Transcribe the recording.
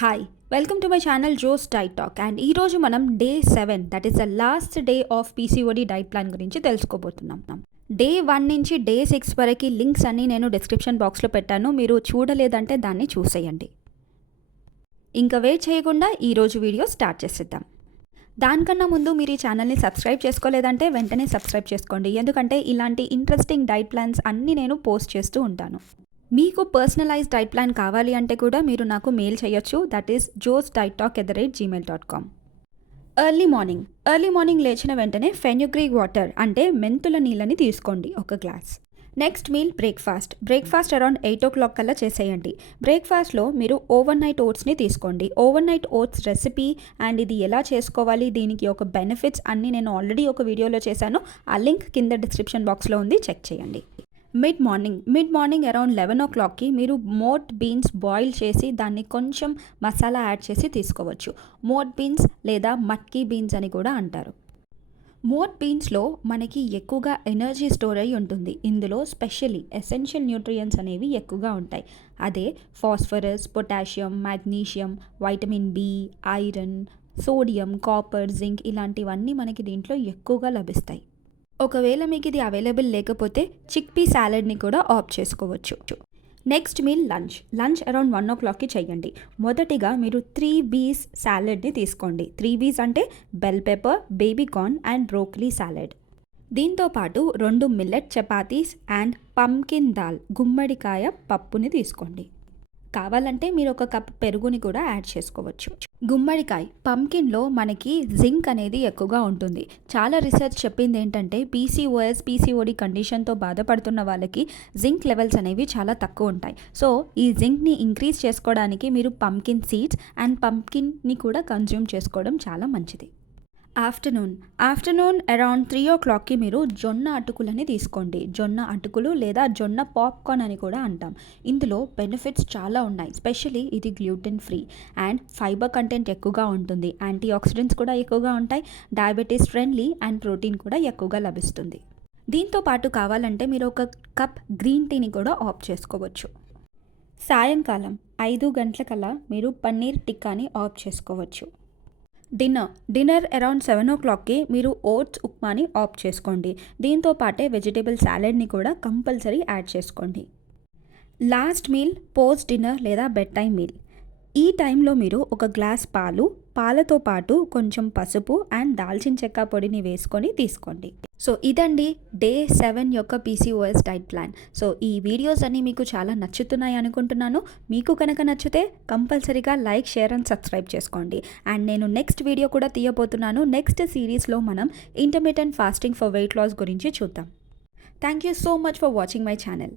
Hi welcome to my channel Jo's diet talk and ఈరోజు మనం day 7 that is the last day of PCOD diet plan గురించి తెలుసుకోబోతున్నాం. Day 1 నుంచి day 6 వరకు links అన్నీ నేను డిస్క్రిప్షన్ బాక్స్లో పెట్టాను. మీరు చూడలేదంటే దాన్ని చూసేయండి. ఇంకా వెయిట్ చేయకుండా ఈరోజు వీడియో స్టార్ట్ చేసేద్దాం. దానికన్నా ముందు మీరు ఈ ఛానల్ని సబ్స్క్రైబ్ చేసుకోలేదంటే వెంటనే సబ్స్క్రైబ్ చేసుకోండి, ఎందుకంటే ఇలాంటి ఇంట్రెస్టింగ్ డైట్ ప్లాన్స్ అన్నీ నేను పోస్ట్ చేస్తూ ఉంటాను. మీకు పర్సనలైజ్డ్ డైట్ ప్లాన్ కావాలి అంటే కూడా మీరు నాకు మెయిల్ చేయొచ్చు. That is josediettalk@gmail.com. Early morning లేచిన వెంటనే ఫెన్యుగ్రీక్ వాటర్ అంటే మెంతుల నీళ్ళని తీసుకోండి, ఒక glass. Next meal breakfast around 8 o'clock కల్లా చేసేయండి. బ్రేక్ఫాస్ట్లో మీరు ఓవర్ నైట్ ఓట్స్ని తీసుకోండి. Overnight oats recipe and ఇది ఎలా చేసుకోవాలి, దీనికి ఒక బెనిఫిట్స్ అన్నీ నేను ఆల్రెడీ ఒక వీడియోలో చేశాను. ఆ లింక్ కింద డిస్క్రిప్షన్ బాక్స్లో ఉంది, చెక్ చేయండి. మిడ్ మార్నింగ్ అరౌండ్ 11 o'clockకి మీరు మోట్ బీన్స్ బాయిల్ చేసి దాన్ని కొంచెం మసాలా యాడ్ చేసి తీసుకోవచ్చు. మోట్ బీన్స్ లేదా మట్కీ బీన్స్ అని కూడా అంటారు. మోట్ బీన్స్లో మనకి ఎక్కువగా ఎనర్జీ స్టోర్ అయి ఉంటుంది. ఇందులో స్పెషల్లీ ఎసెన్షియల్ న్యూట్రియంట్స్ అనేవి ఎక్కువగా ఉంటాయి. అదే phosphorus, potassium, magnesium, vitamin B, iron, sodium, copper, zinc ఇలాంటివన్నీ మనకి దీంట్లో ఎక్కువగా లభిస్తాయి. ఒకవేళ మీకు ఇది అవైలబుల్ లేకపోతే చిక్పీ సాలెడ్ని కూడా ఆప్ట్ చేసుకోవచ్చు. నెక్స్ట్ మీల్ లంచ్ అరౌండ్ 1 o'clockకి చేయండి. మొదటిగా మీరు 3 beans సాలెడ్ని తీసుకోండి. 3 beans అంటే bell pepper, baby corn and broccoli salad. దీంతో పాటు 2 millet chapatis and pumpkin dal గుమ్మడికాయ పప్పుని తీసుకోండి. కావాలంటే మీరు 1 కప్ పెరుగుని కూడా యాడ్ చేసుకోవచ్చు. గుమ్మడికాయ పంకిన్లో మనకి జింక్ అనేది ఎక్కువగా ఉంటుంది. చాలా రీసెర్చ్ చెప్పింది ఏంటంటే పీసీఓడి కండిషన్తో బాధపడుతున్న వాళ్ళకి జింక్ లెవెల్స్ అనేవి చాలా తక్కువ ఉంటాయి. సో ఈ జింక్ని ఇంక్రీజ్ చేసుకోవడానికి మీరు పంకిన్ సీడ్స్ అండ్ పంకిన్ని కూడా కన్జ్యూమ్ చేసుకోవడం చాలా మంచిది. ఆఫ్టర్నూన్ అరౌండ్ 3 o'clockకి మీరు జొన్న అటుకులని తీసుకోండి. జొన్న అటుకులు లేదా జొన్న పాప్కార్న్ అని కూడా అంటాం. ఇందులో బెనిఫిట్స్ చాలా ఉన్నాయి. స్పెషలీ ఇది gluten free and fibre content ఎక్కువగా ఉంటుంది. యాంటీ ఆక్సిడెంట్స్ కూడా ఎక్కువగా ఉంటాయి. డయాబెటీస్ ఫ్రెండ్లీ అండ్ ప్రోటీన్ కూడా ఎక్కువగా లభిస్తుంది. దీంతో పాటు కావాలంటే మీరు 1 కప్ గ్రీన్ టీని కూడా ఆప్ట్ చేసుకోవచ్చు. సాయంకాలం 5 గంటలకల్లా మీరు పన్నీర్ టిక్కాని ఆప్ట్ చేసుకోవచ్చు. డిన్నర్ అరౌండ్ 7 o'clockకి మీరు ఓట్స్ ఉప్మాని ఆప్ట్ చేసుకోండి. దీంతో పాటే వెజిటేబుల్ సాలెడ్ని కూడా కంపల్సరీ యాడ్ చేసుకోండి. లాస్ట్ మీల్ పోస్ట్ డిన్నర్ లేదా బెడ్ టైమ్ మీల్. ఈ టైంలో మీరు 1 గ్లాస్ పాలతో పాటు కొంచెం పసుపు అండ్ దాల్చిన చెక్క పొడిని వేసుకొని తీసుకోండి. సో ఇదండి డే 7 యొక్క పీసీఓఎస్ డైట్ ప్లాన్. సో ఈ వీడియోస్ అన్నీ మీకు చాలా నచ్చుతున్నాయి అనుకుంటున్నాను. మీకు కనుక నచ్చితే కంపల్సరీగా లైక్, షేర్ అండ్ సబ్స్క్రైబ్ చేసుకోండి. అండ్ నేను నెక్స్ట్ వీడియో కూడా తీయబోతున్నాను. నెక్స్ట్ సిరీస్లో మనం intermittent fasting for weight loss గురించి చూద్దాం. Thank you so much for watching my channel.